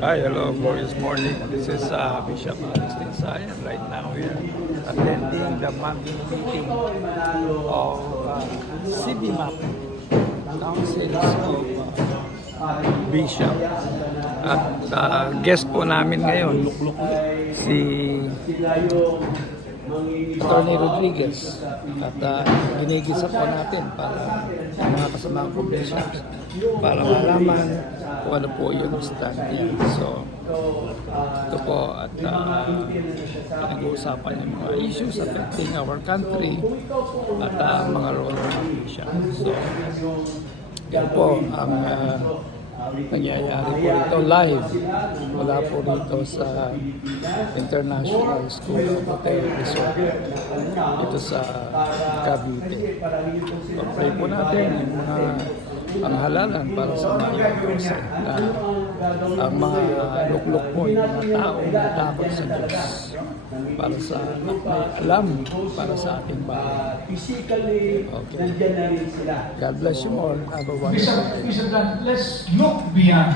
Hi, hello, glorious morning. This is Bishop Alex Tinsayan. Right now we are attending the monthly meeting of CBMAP, Councils of Bishop. At guest po namin ngayon, si Atty. Rodriguez. At ginigisa po natin para ang mga kasamang provincials para malaman kung ano po yung stand niya. So, ito po at pinag-uusapan yung mga issues affecting our country at mga role ng officials. So, yan po ang nangyayari po ito live mula po rito sa International School of Hotel Resort dito sa Cavite. Pag-pray po natin yung mga panghalalan para sa mga Diyos na ang mga luklok po, yung mga tao na takot sa Diyos para sa may alam para sa ating bahay. Okay. God bless you all. Have a wonderful day. Let's look beyond.